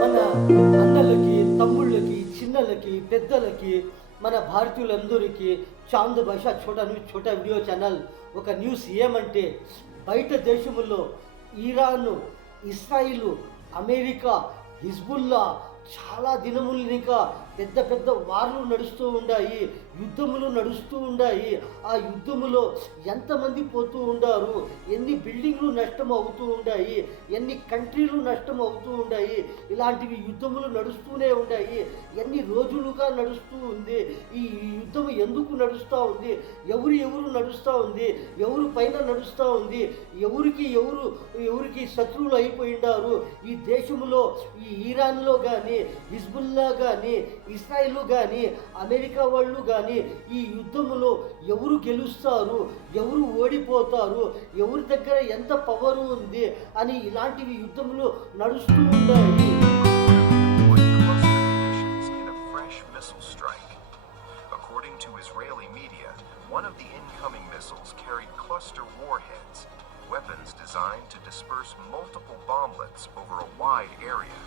మన అన్నలకి, తమ్ముళ్ళకి, చిన్నలకి, పెద్దలకి, మన భారతీయులందరికీ చాంద్ భాషా ఛోటా వీడియో ఛానల్ ఒక న్యూస్ ఏమంటే, బయట దేశముల్లో ఇరాను, ఇస్రాయిలు, అమెరికా, హిజ్బుల్లా చాలా దినములనిక పెద్ద పెద్ద వార్లు నడుస్తూ ఉన్నాయి, యుద్ధములు నడుస్తూ ఉన్నాయి. ఆ యుద్ధములో ఎంతమంది పోతూ ఉండారు, ఎన్ని బిల్డింగ్లు నష్టం అవుతూ ఉన్నాయి, ఎన్ని కంట్రీలు నష్టం అవుతూ ఉన్నాయి. ఇలాంటివి యుద్ధములు నడుస్తూనే ఉన్నాయి. ఎన్ని రోజులుగా నడుస్తూ ఉంది. ఈ యుద్ధం ఎందుకు నడుస్తూ ఉంది, ఎవరు నడుస్తూ ఉంది, ఎవరు పైన నడుస్తూ ఉంది, ఎవరికి శత్రువులు అయిపోయినారు. ఈ దేశంలో ఈ ఇరాన్లో కానీ, హిజ్బుల్లా కానీ, ఇస్రాయిల్ కానీ, అమెరికా వాళ్ళు కానీ ఈ యుద్ధములో ఎవరు గెలుస్తారు, ఎవరు ఓడిపోతారు, ఎవరి దగ్గర ఎంత పవర్ ఉంది అని ఇలాంటివి యుద్ధములు నడుస్తూ ఉన్నాయి. According to Israeli media, one of the incoming missiles carried cluster warheads, weapons designed to disperse multiple bomblets over a wide area.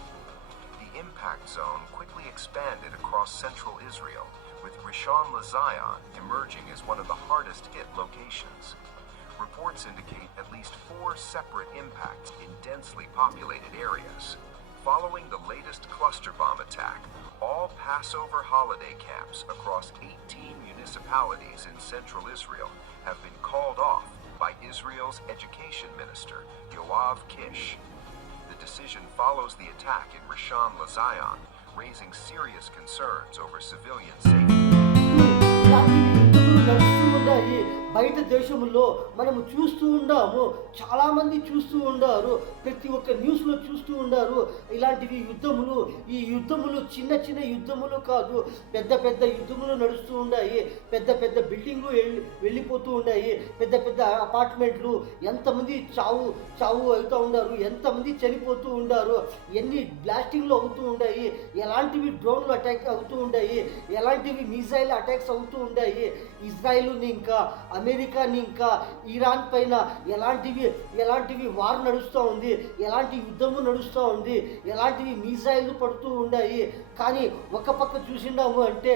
The impact zone quickly expanded across central Israel, with Rishon LeZion emerging as one of the hardest hit locations. Reports indicate at least 4 separate impacts in densely populated areas. Following the latest cluster bomb attack, all Passover holiday camps across 18 municipalities in central Israel have been called off by Israel's education minister, Yoav Kish. The decision follows the attack in Rishon LeZion, raising serious concerns over civilian safety. బయట దేశంలో మనము చూస్తూ ఉన్నాము, చాలామంది చూస్తూ ఉన్నారు, ప్రతి ఒక్క న్యూస్లో చూస్తూ ఉన్నారు. ఇలాంటివి యుద్ధములు, ఈ యుద్ధములు చిన్న చిన్న యుద్ధములు కాదు, పెద్ద పెద్ద యుద్ధములు నడుస్తూ ఉన్నాయి. పెద్ద పెద్ద బిల్డింగ్లు వెళ్ళిపోతూ ఉన్నాయి, పెద్ద పెద్ద అపార్ట్మెంట్లు. ఎంతమంది చావు అవుతూ ఉన్నారు, ఎంతమంది చనిపోతూ ఉన్నారు, ఎన్ని బ్లాస్టింగ్లు అవుతూ ఉన్నాయి, ఎలాంటివి డ్రోన్లు అటాక్ అవుతూ ఉన్నాయి, ఎలాంటివి మిసైల్ అటాక్స్ అవుతూ ఉన్నాయి. ఇజ్రాయిల్ని ఇంకా అమెరికాని ఇంకా ఇరాన్ పైన ఎలాంటివి వార్ నడుస్తూ ఉంది, ఎలాంటి యుద్ధము నడుస్తూ ఉంది, ఎలాంటివి మిసైళ్ళు పడుతూ ఉన్నాయి. కానీ ఒక పక్క చూసినాము అంటే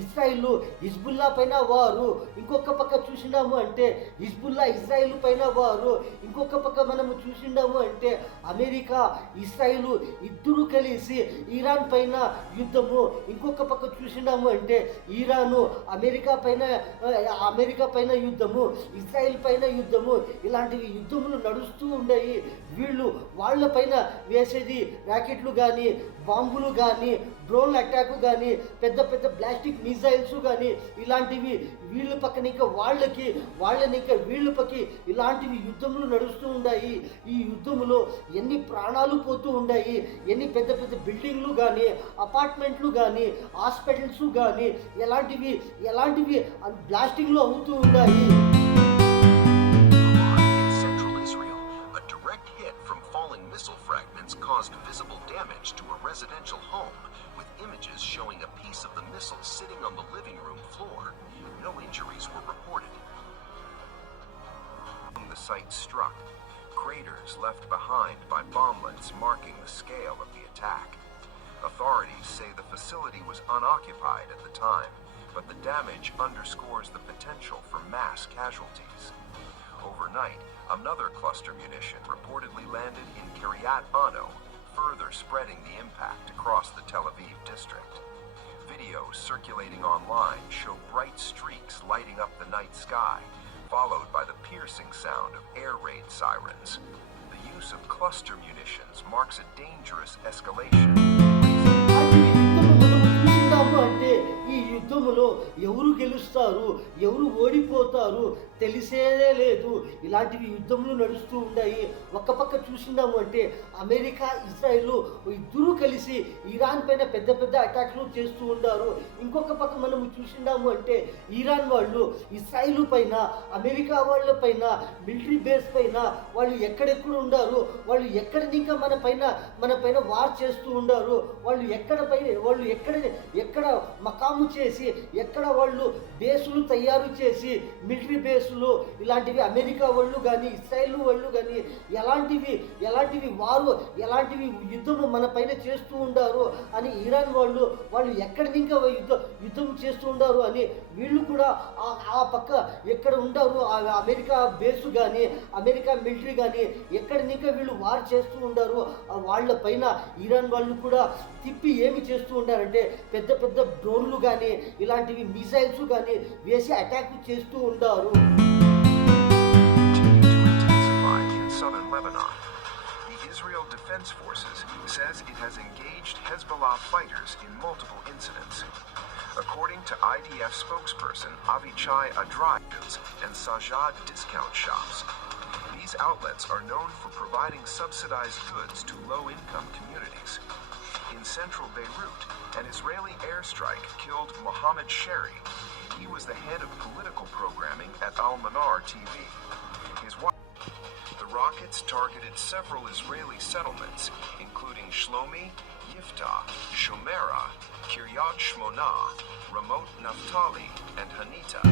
ఇజ్రాయిల్ హిజ్బుల్లా పైన వారు, ఇంకొక పక్క చూసినాము అంటే హిజ్బుల్లా ఇజ్రాయిల్ పైన వారు, ఇంకొక పక్క మనము చూసినాము అంటే అమెరికా, ఇజ్రాయిల్ ఇద్దరు కలిసి ఇరాన్ పైన యుద్ధము, ఇంకొక పక్క చూసినాము అంటే ఇరాను అమెరికా పైన యుద్ధము, ఇజ్రాయిల్ పైన యుద్ధము. ఇలాంటివి యుద్ధములు నడుస్తూ ఉన్నాయి. వాళ్ళ పైన వేసేది రాకెట్లు కానీ, బాంబులు కానీ, డ్రోన్ అటాక్ కానీ, పెద్ద పెద్ద బ్లాస్టిక్ మిసైల్స్ కానీ, ఇలాంటివి వీళ్ళ పక్కన ఇంకా వాళ్ళని ఇంకా వీళ్ళ పక్కకి ఇలాంటివి యుద్ధములు నడుస్తూ ఉన్నాయి. ఈ యుద్ధములో ఎన్ని ప్రాణాలు పోతూ ఉన్నాయి, ఎన్ని పెద్ద పెద్ద బిల్డింగ్లు కానీ, అపార్ట్మెంట్లు కానీ, హాస్పిటల్స్ కానీ ఎలాంటివి బ్లాస్టింగ్లు అవుతూ ఉన్నాయి. Missile fragments caused visible damage to a residential home, with images showing a piece of the missile sitting on the living room floor. No injuries were reported. The site struck, craters left behind by bomblets marking the scale of the attack. Authorities say the facility was unoccupied at the time, but the damage underscores the potential for mass casualties. Overnight, another cluster munition reportedly landed in Kiryat Ano, further spreading the impact across the Tel Aviv district. Videos circulating online show bright streaks lighting up the night sky, followed by the piercing sound of air raid sirens. The use of cluster munitions marks a dangerous escalation. అంటే ఈ యుద్ధములో ఎవరు గెలుస్తారు, ఎవరు ఓడిపోతారు తెలిసేదే లేదు. ఇలాంటివి యుద్ధములు నడుస్తూ ఉన్నాయి. ఒక పక్క చూసినాము అంటే అమెరికా, ఇజ్రాయిల్ ఇద్దరూ కలిసి ఇరాన్ పైన పెద్ద పెద్ద అటాక్లు చేస్తూ ఉన్నారు. ఇంకొక పక్క మనము చూసినాము అంటే ఇరాన్ వాళ్ళు ఇజ్రాయిల్ పైన, అమెరికా వాళ్ళ పైన, మిలిటరీ బేస్ పైన వాళ్ళు ఎక్కడెక్కడ ఉన్నారు, వాళ్ళు ఎక్కడినికా మన పైన వార్ చేస్తూ ఉన్నారు. వాళ్ళు ఎక్కడ మకాము చేసి, ఎక్కడ వాళ్ళు బేసులు తయారు చేసి, మిలిటరీ బేస్ బేస్లో ఇలాంటివి అమెరికా వాళ్ళు కానీ ఇస్రాయేల్ వాళ్ళు కానీ ఎలాంటివి వారు ఎలాంటివి యుద్ధము మన పైన చేస్తూ ఉండారు అని ఇరాన్ వాళ్ళు ఎక్కడి ఇంకా యుద్ధం చేస్తూ ఉండారు అని వీళ్ళు కూడా ఆ పక్క ఎక్కడ ఉండారు అమెరికా బేసు కానీ అమెరికా మిలిటరీ కానీ ఎక్కడి ఇంకా వీళ్ళు వారు చేస్తూ ఉండారు వాళ్ళ పైన ఇరాన్ వాళ్ళు కూడా తిప్పి ఏమి చేస్తూ ఉండారంటే పెద్ద పెద్ద డ్రోన్లు కానీ ఇలాంటివి మిసైల్స్ కానీ వేసి అటాక్ చేస్తూ ఉండారు. In southern Lebanon, the Israel Defense Forces says it has engaged Hezbollah fighters in multiple incidents. According to IDF spokesperson Avichai Adrayevs and Sajad discount shops, these outlets are known for providing subsidized goods to low-income communities. In central Beirut, an Israeli airstrike killed Mohammed Sheri. He was the head of political programming at Al-Manar TV. The rockets targeted several Israeli settlements, including Shlomi, Yiftah, Shumera, Kiryat Shmona, Ramot Naftali, and Hanita.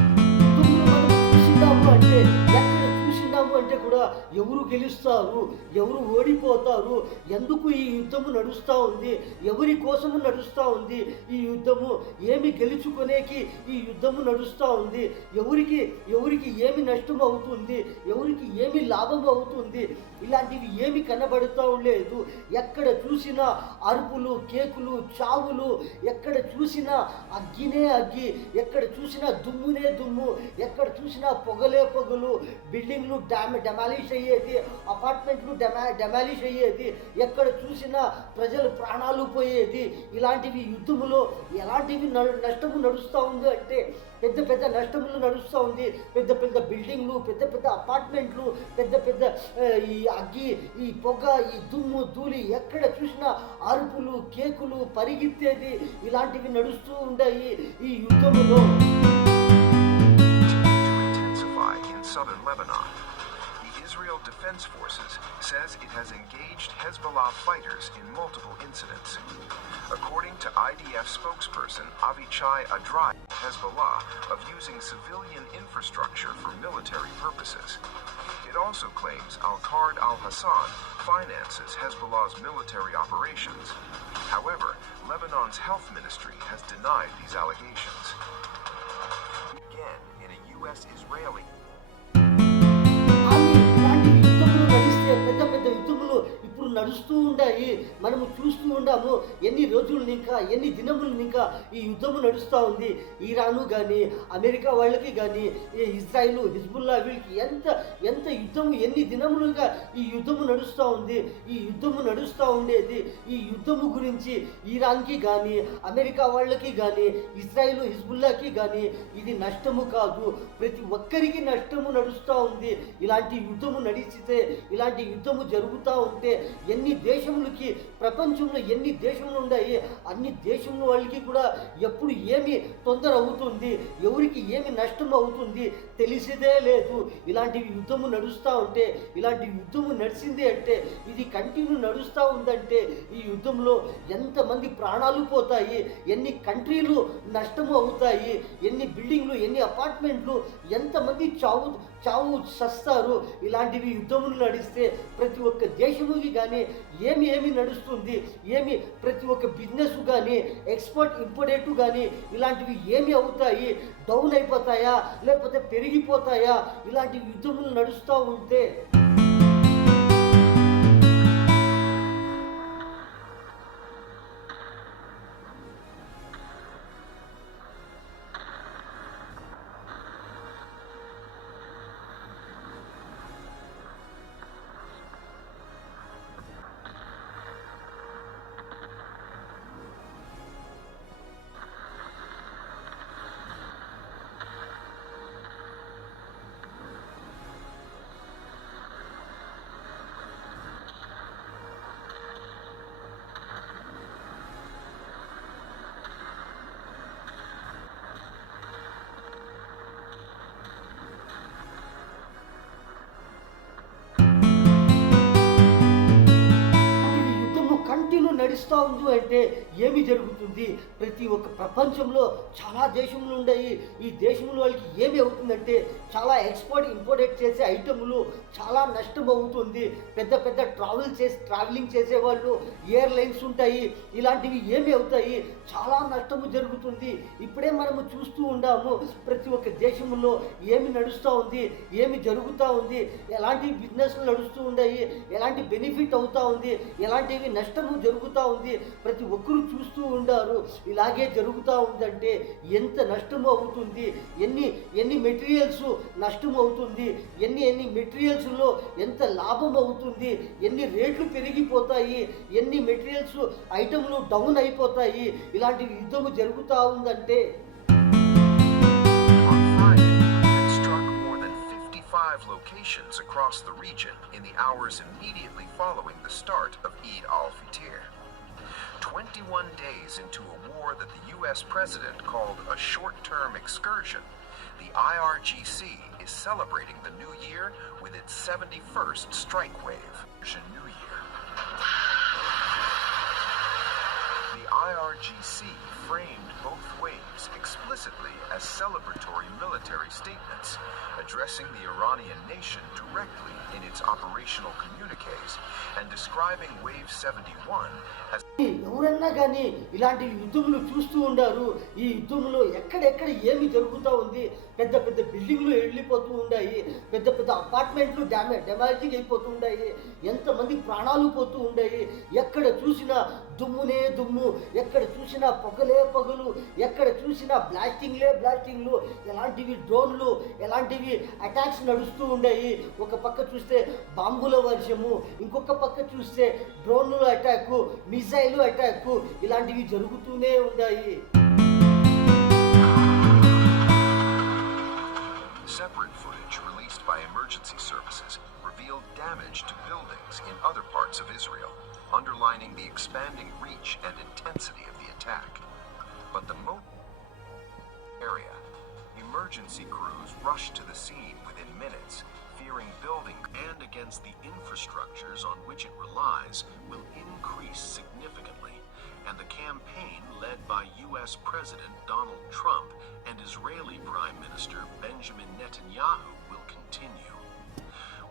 అంటే కూడా ఎవరు గెలుస్తారు, ఎవరు ఓడిపోతారు, ఎందుకు ఈ యుద్ధము నడుస్తూ ఉంది, ఎవరి కోసము నడుస్తూ ఉంది ఈ యుద్ధము, ఏమి గెలుచుకునేకి ఈ యుద్ధము నడుస్తూ ఉంది, ఎవరికి ఏమి నష్టం అవుతుంది, ఎవరికి ఏమి లాభం అవుతుంది, ఇలాంటివి ఏమి కనబడుతూ లేదు. ఎక్కడ చూసినా అరుపులు, కేకులు, చావులు, ఎక్కడ చూసినా అగ్గినే అగ్గి, ఎక్కడ చూసినా దుమ్మునే దుమ్ము, ఎక్కడ చూసినా పొగలే పొగలు, బిల్డింగ్లు డెమాలిష్ అయ్యేది, అపార్ట్మెంట్లు డెమాలిష్ అయ్యేది, ఎక్కడ చూసినా ప్రజలు ప్రాణాలు పోయేది. ఇలాంటివి యుద్ధములో ఎలాంటివి నష్టము నడుస్తూ ఉంది అంటే పెద్ద పెద్ద నష్టములు నడుస్తూ ఉంది. పెద్ద పెద్ద బిల్డింగ్లు, పెద్ద పెద్ద అపార్ట్మెంట్లు, పెద్ద పెద్ద ఈ అగ్గి, ఈ పొగ, ఈ దుమ్ము ధూళి, ఎక్కడ చూసినా అరుపులు, కేకులు, పరిగెత్తేది, ఇలాంటివి నడుస్తూ ఉన్నాయి ఈ యుద్ధములో. In southern Lebanon, the Israel Defense Forces says it has engaged Hezbollah fighters in multiple incidents. According to IDF spokesperson Avichai Adrayevs, Hezbollah of using civilian infrastructure for military purposes. It also claims Al-Qard al-Hassan finances Hezbollah's military operations. However, Lebanon's health ministry has denied these allegations. Again, in a U.S.-Israeli పెద్ద పెద్ద యుద్ధములు ఇప్పుడు నడుస్తూ ఉన్నాయి, మనము చూస్తూ ఉన్నాము. ఎన్ని రోజులు ఇంకా, ఎన్ని దినములు ఇంకా ఈ యుద్ధము నడుస్తూ ఉంది. ఇరాను కానీ అమెరికా వాళ్ళకి కానీ ఇజ్రాయిల్, హిజ్బుల్లా వీళ్ళకి ఎంత యుద్ధము, ఎన్ని దినములుగా ఈ యుద్ధము నడుస్తూ ఉంది. ఈ యుద్ధము నడుస్తూ ఉండేది, ఈ యుద్ధము గురించి ఇరాన్కి కానీ అమెరికా వాళ్ళకి కానీ ఇజ్రాయిల్, హిజ్బుల్లాకి కానీ ఇది నష్టము కాదు, ప్రతి ఒక్కరికి నష్టము నడుస్తూ ఉంది. ఇలాంటి యుద్ధము నడిచితే, ఇలాంటి యుద్ధము జరుగుతూ ఉంటే ఎన్ని దేశములకి, ప్రపంచంలో ఎన్ని దేశములు ఉన్నాయి, అన్ని దేశముల వాళ్ళకి కూడా ఎప్పుడు ఏమి తొందర అవుతుంది, ఎవరికి ఏమి నష్టం అవుతుంది తెలిసేదే లేదు. ఇలాంటి యుద్ధము నడుస్తూ ఉంటే, ఇలాంటి యుద్ధము నడిచింది అంటే, ఇది కంటిన్యూ నడుస్తూ ఉందంటే ఈ యుద్ధంలో ఎంతమంది ప్రాణాలు పోతాయి, ఎన్ని కంట్రీలు నష్టము అవుతాయి, ఎన్ని బిల్డింగ్లు, ఎన్ని అపార్ట్మెంట్లు, ఎంతమంది చావు సస్తారు. ఇలాంటివి యుద్ధములు నడిస్తే ప్రతి ఒక్క దేశముకి కానీ ఏమి నడుస్తుంది, ప్రతి ఒక్క బిజినెస్ కానీ, ఎక్స్పోర్ట్ ఇంపోర్ట్ కానీ ఇలాంటివి ఏమి అవుతాయి, డౌన్ అయిపోతాయా లేకపోతే పెరిగిపోతాయా ఇలాంటి యుద్ధములు నడుస్తూ ఉంటే. నడుస్తూ ఉంది అంటే ఏమి జరుగుతుంది? ప్రతి ఒక్క ప్రపంచంలో చాలా దేశములు ఉన్నాయి. ఈ దేశంలో వాళ్ళకి ఏమి అవుతుందంటే చాలా ఇంపోర్ట్ చేసే ఐటములు చాలా నష్టం అవుతుంది. పెద్ద పెద్ద ట్రావెలింగ్ చేసేవాళ్ళు, ఎయిర్లైన్స్ ఉంటాయి. ఇలాంటివి ఏమి అవుతాయి? చాలా నష్టము జరుగుతుంది. ఇప్పుడే మనము చూస్తూ ఉన్నాము ప్రతి ఒక్క దేశంలో ఏమి నడుస్తూ ఉంది, ఏమి జరుగుతూ ఉంది, ఎలాంటి బిజినెస్లు నడుస్తూ ఉన్నాయి, ఎలాంటి బెనిఫిట్ అవుతూ ఉంది, ఎలాంటివి నష్టము జరుగుతూ ఉంది. ప్రతి ఒక్కరూ చూస్తూ ఉండారు. ఇలాగే జరుగుతూ ఉందంటే ఎంత నష్టము అవుతుంది, ఎన్ని మెటీరియల్స్ నష్టం అవుతుంది, ఎన్ని మెటీరియల్స్లో ఎంత లాభం అవుతుంది, ఎన్ని రేట్లు పెరిగిపోతాయి, ఎన్ని మెటీరియల్స్ ఐటమ్లు డౌన్ అయిపోతాయి. ఇలాంటి యుద్ధము జరుగుతూ ఉందంటే On Friday, it struck more than 55 locations across the region in the hours immediately following the start of Eid al-Fitr. 21 days into a war that the U.S. president called a short-term excursion, the IRGC is celebrating the new year with its 71st strike wave. New Year. The IRGC framed both waves explicitly as celebratory military statements, addressing the Iranian nation directly in its operational communiques and describing Wave 71 as ఎవరన్నా కానీ ఇలాంటి యుద్ధములు చూస్తూ ఉండారు. ఈ యుద్ధంలో ఎక్కడెక్కడ ఏమి జరుగుతూ ఉంది, పెద్ద పెద్ద బిల్డింగ్లు వెళ్ళిపోతూ ఉన్నాయి, పెద్ద పెద్ద అపార్ట్మెంట్లు డ్యామేజింగ్ అయిపోతూ ఉన్నాయి, ఎంతమంది ప్రాణాలు పోతూ ఉన్నాయి. ఎక్కడ చూసినా దుమ్మునే దుమ్ము, ఎక్కడ చూసినా పొగలే పొగలు, ఎక్కడ చూసినా బ్లాస్టింగ్లు, ఎలాంటివి డ్రోన్లు, ఎలాంటివి అటాక్స్ నడుస్తూ ఉన్నాయి. ఒక పక్క చూస్తే బాంబుల వర్షము, ఇంకొక పక్క చూస్తే డ్రోన్ల అటాకు, మిసైల్ అటాక్, ఇలాంటివి జరుగుతూనే ఉన్నాయి. Separate footage released by emergency services revealed damage to buildings in other parts of Israel, underlining the expanding reach and intensity of the attack. But the area, emergency crews rushed to the scene within minutes, fearing building and against the infrastructures on which it relies will increase significantly, and the campaign led by U.S. President Donald Trump and Israeli Prime Minister Benjamin Netanyahu will continue.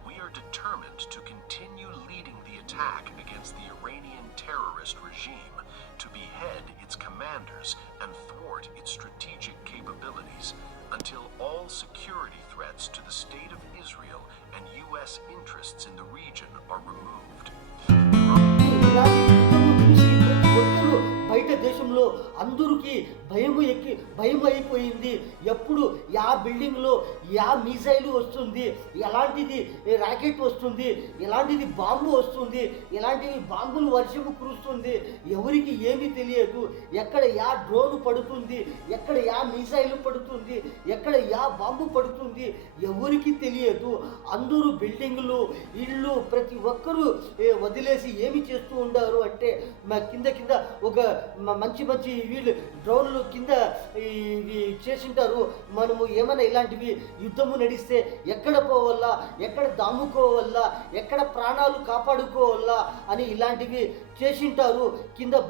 We are determined to continue leading the attack against the Iranian terrorist regime, to behead its commanders and thwart its strategic capabilities until all security threats to the state of Israel and U.S. interests in the region are removed. బయట దేశంలో అందరికీ భయం అయిపోయింది. ఎప్పుడు yeah బిల్డింగ్లో yeah missile వస్తుంది, ఎలాంటిది rocket వస్తుంది, ఎలాంటిది బాంబు వస్తుంది, ఎలాంటివి బాంబులు వర్షము కురుస్తుంది, ఎవరికి ఏమీ తెలియదు. ఎక్కడ యా డ్రోన్ పడుతుంది, ఎక్కడ యా మిసైల్ పడుతుంది, ఎక్కడ యా బాంబు పడుతుంది, ఎవరికి తెలియదు. అందరూ బిల్డింగ్లు, ఇళ్ళు ప్రతి ఒక్కరూ వదిలేసి ఏమి చేస్తూ ఉండారు అంటే కింద ఒక మంచి వీళ్ళు డ్రోన్లు కింద ఇవి చేసింటారు. మనము ఏమైనా ఇలాంటివి యుద్ధము నడిస్తే ఎక్కడ పోవాలా, ఎక్కడ దాముకోవాలా, ఎక్కడ ప్రాణాలు కాపాడుకోవాలా అని ఇలాంటివి చేసింటారు.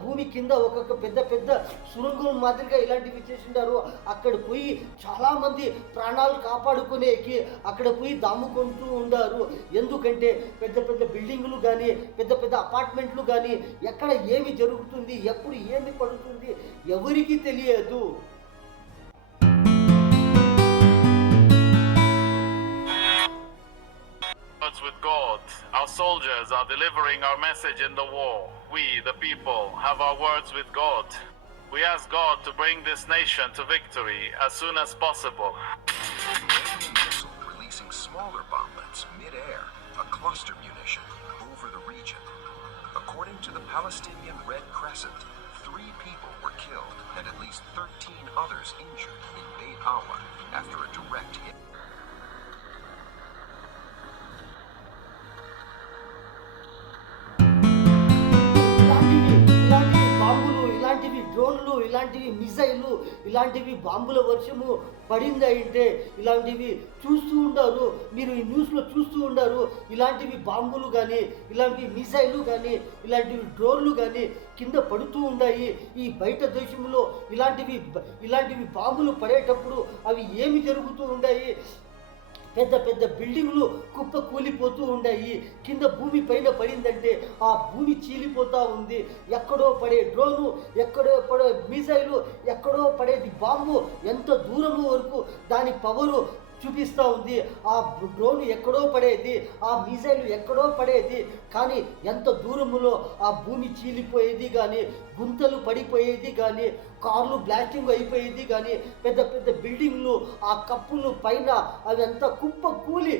భూమి కింద ఒక్కొక్క పెద్ద సురంగం మాదిరిగా ఇలాంటివి చేసింటారు. అక్కడ పోయి చాలామంది ప్రాణాలు కాపాడుకునేకి అక్కడ పోయి దాముకుంటూ ఉండారు. ఎందుకంటే పెద్ద బిల్డింగులు కానీ, పెద్ద అపార్ట్మెంట్లు కానీ ఎక్కడ ఏమి జరుగుతుంది, ఎప్పుడు ఏమి పడుతుంది ఎవరికి తెలియదు. With God, our soldiers are delivering our message in the war. We, the people, have our words with God. We ask God to bring this nation to victory as soon as possible. Iranian missile releasing smaller bomblets mid-air, a cluster munition, over the region. According to the Palestinian Red Crescent, 3 people were killed and at least 13 others injured in Beit Awa after a direct hit. ఇలాంటివి బాంబులు, ఇలాంటివి drone డ్రోన్లు, ఇలాంటివి మిజైలు, ఇలాంటివి బాంబుల వర్షము పడింది అంటే ఇలాంటివి చూస్తూ ఉండారు. మీరు ఈ న్యూస్లో చూస్తూ ఉండారు. ఇలాంటివి బాంబులు కానీ, ఇలాంటి మిసైలు కానీ, ఇలాంటివి డ్రోన్లు కానీ కింద పడుతూ ఉన్నాయి. ఈ బయట దేశంలో ఇలాంటివి బాంబులు పడేటప్పుడు అవి ఏమి జరుగుతూ ఉన్నాయి? పెద్ద పెద్ద బిల్డింగ్లు కుప్ప కూలిపోతూ ఉన్నాయి. కింద భూమి పైన పడిందంటే ఆ భూమి చీలిపోతూ ఉంది. ఎక్కడో పడే డ్రోను, ఎక్కడో పడే మిసైలు, ఎక్కడో పడేది బాంబు ఎంత దూరము వరకు దాని పవరు చూపిస్తూ ఉంది. ఆ డ్రోన్ ఎక్కడో పడేది, ఆ మిసైల్ ఎక్కడో పడేది, కానీ ఎంత దూరములో ఆ భూమి చీలిపోయేది కానీ, గుంతలు పడిపోయేది కానీ, కార్లు బ్లాస్టింగ్ అయిపోయేది కానీ, పెద్ద పెద్ద బిల్డింగ్లు ఆ కప్పులు పైన అవి అంతా కుప్ప కూలి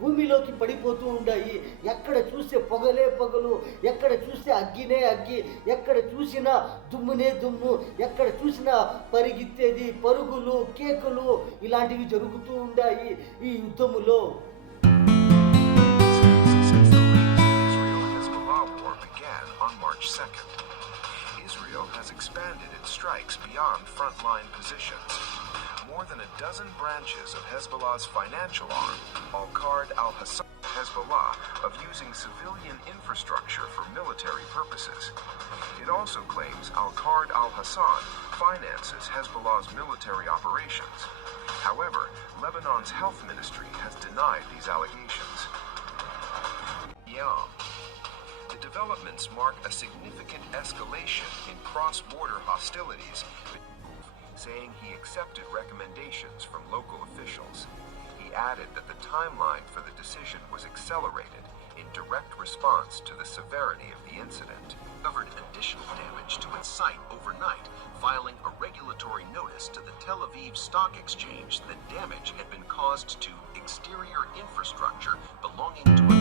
భూమిలోకి పడిపోతూ ఉన్నాయి. ఎక్కడ చూస్తే పొగలే పొగలు, ఎక్కడ చూస్తే అగ్గినే అగ్గి, ఎక్కడ చూసినా దుమ్మునే దుమ్ము, ఎక్కడ చూసినా పరిగెత్తేది పరుగులు, కేకులు ఇలాంటివి జరుగుతూ ఉన్నాయి ఈ యుద్ధములో. Israel-Hezbollah war began on March 2nd. Israel has expanded its strikes beyond frontline positions. More than a dozen branches of Hezbollah's financial arm, Al-Qard al-Hassan Hezbollah, of using civilian infrastructure for military purposes. It also claims Al-Qard al-Hassan finances Hezbollah's military operations. However, Lebanon's health ministry has denied these allegations. The developments mark a significant escalation in cross-border hostilities, saying he accepted recommendations from local officials. He added that the timeline for the decision was accelerated in direct response to the severity of the incident. Covered additional damage to its site overnight, filing a regulatory notice to the Tel Aviv Stock Exchange that damage had been caused to exterior infrastructure belonging to a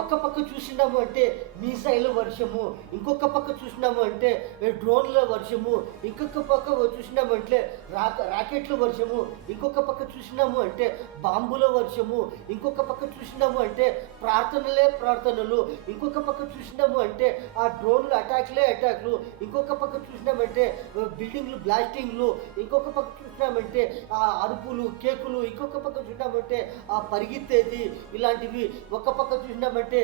ఒక పక్క చూసినాము అంటే missile వర్షము, ఇంకొక పక్క చూసినాము అంటే డ్రోన్ల వర్షము, ఇంకొక పక్క చూసినాము అంటే రాకెట్ల వర్షము, ఇంకొక పక్క చూసినాము అంటే బాంబుల వర్షము, ఇంకొక పక్క చూసినాము అంటే ప్రార్థనలు, ఇంకొక పక్క చూసినాము అంటే ఆ డ్రోన్లు అటాక్లు, ఇంకొక పక్క చూసినామంటే బిల్డింగ్లు బ్లాస్టింగ్లు, ఇంకొక పక్క చూసినామంటే ఆ అరుపులు కేకులు, ఇంకొక పక్క చూసినామంటే ఆ పరిగెత్తేది ఇలాంటివి, ఒక పక్క చూసినామంటే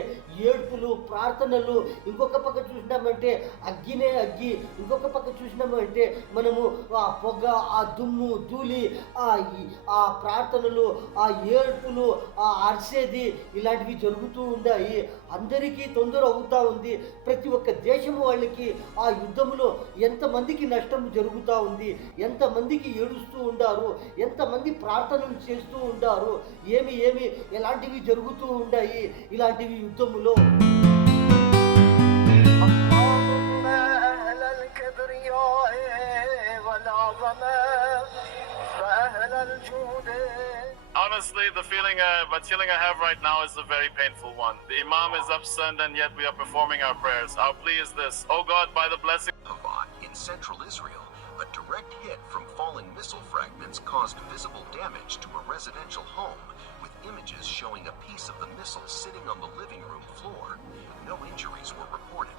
ఏడుపులు ప్రార్థనలు, ఇంకొక పక్క చూసినామంటే అగ్గినే అగ్గి, ఇంకొక పక్క చూసినామంటే మనము ఆ పొగ, ఆ దుమ్ము ధూళి, ఆ ప్రార్థనలు, ఆ ఏడుపులు, ఆ అరిసేది ఇలాంటివి జరుగుతూ ఉన్నాయి. అందరికీ తొందర అవుతూ ఉంది. ప్రతి ఒక్క దేశం వాళ్ళకి ఆ యుద్ధంలో ఎంతమందికి నష్టం జరుగుతూ ఉంది, ఎంతమందికి ఏడుస్తూ ఉండారు, ఎంతమంది ప్రార్థనలు చేస్తూ ఉండారు, ఏమి ఎలాంటివి జరుగుతూ ఉన్నాయి ఇలాంటివి యుద్ధములో. Honestly, the feeling I have right now is a very painful one. The Imam is absent and yet we are performing our prayers. Our plea is this: Oh God, by the blessing in central Israel, a direct hit from falling missile fragments caused visible damage to a residential home, with images showing a piece of the missile sitting on the living room floor. No injuries were reported.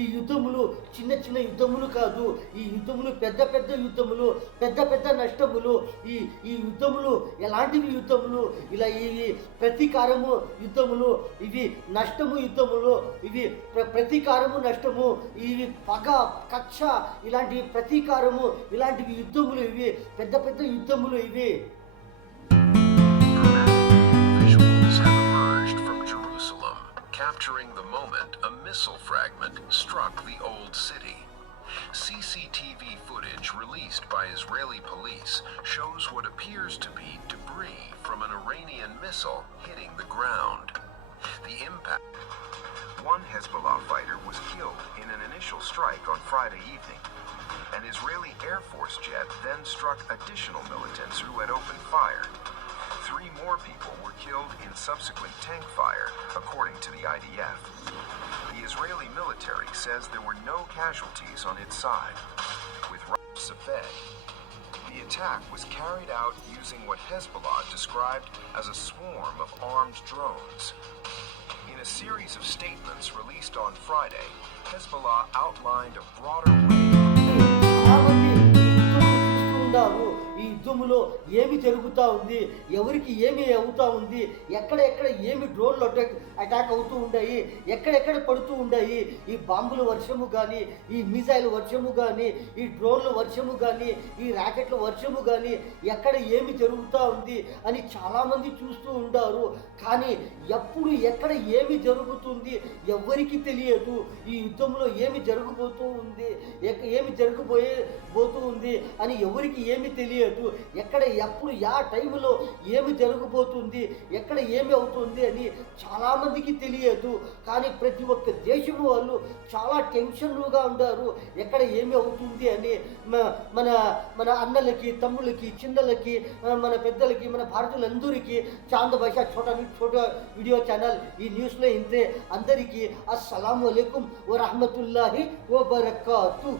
ఈ యుద్ధములు చిన్న చిన్న యుద్ధములు కాదు, ఈ యుద్ధములు పెద్ద పెద్ద యుద్ధములు, పెద్ద పెద్ద నష్టములు. ఈ యుద్ధములు ఎలాంటివి యుద్ధములు? ఇలా ఇవి ప్రతీకారము యుద్ధములు, ఇవి నష్టము యుద్ధములు, ఇవి ప్రతీకారము నష్టము, ఇవి పగ కక్ష, ఇలాంటివి ప్రతీకారము, ఇలాంటివి యుద్ధములు, ఇవి పెద్ద పెద్ద యుద్ధములు ఇవి. Capturing the moment a missile fragment struck the old city. CCTV footage released by Israeli police shows what appears to be debris from an Iranian missile hitting the ground. The impact. One Hezbollah fighter was killed in an initial strike on Friday evening. An Israeli Air Force jet then struck additional militants who had opened fire. 3 3 more people were killed in subsequent tank fire, according to the IDF. The Israeli military says there were no casualties on its side. With Raaf Safed, the attack was carried out using what Hezbollah described as a swarm of armed drones. In a series of statements released on Friday, Hezbollah outlined a broader ఈ యుద్ధములో ఏమి జరుగుతూ ఉంది, ఎవరికి ఏమి అవుతూ ఉంది, ఎక్కడెక్కడ ఏమి డ్రోన్లు అటాక్ అవుతూ ఉన్నాయి, ఎక్కడెక్కడ పడుతూ ఉన్నాయి, ఈ బాంబుల వర్షము కానీ, ఈ మిసైల్ వర్షము కానీ, ఈ డ్రోన్ల వర్షము కానీ, ఈ రాకెట్ల వర్షము కానీ, ఎక్కడ ఏమి జరుగుతూ ఉంది అని చాలామంది చూస్తూ ఉంటారు. కానీ ఎప్పుడు ఎక్కడ ఏమి జరుగుతుంది ఎవరికి తెలియదు. ఈ యుద్ధంలో ఏమి జరగబోతూ ఉంది, ఏమి జరగబోతూ ఉంది అని ఎవరికి ఏమి తెలియదు. ఎక్కడ ఎప్పుడు టైంలో ఏమి జరగబోతుంది, ఎక్కడ ఏమి అవుతుంది అని చాలామందికి తెలియదు. కానీ ప్రతి ఒక్క దేశము వాళ్ళు చాలా టెన్షన్గా ఉన్నారు ఎక్కడ ఏమి అవుతుంది అని. మన మన అన్నలకి, తమ్ముళ్ళకి, చిన్నలకి, మన పెద్దలకి, మన భారతీయులందరికీ చాంద్ భాషా छोटा वीडियो चैनल ఈ న్యూస్లో ఇంతే. అందరికీ అస్సలాము అలైకుం వ రహమతుల్లాహి వ బరకాతు.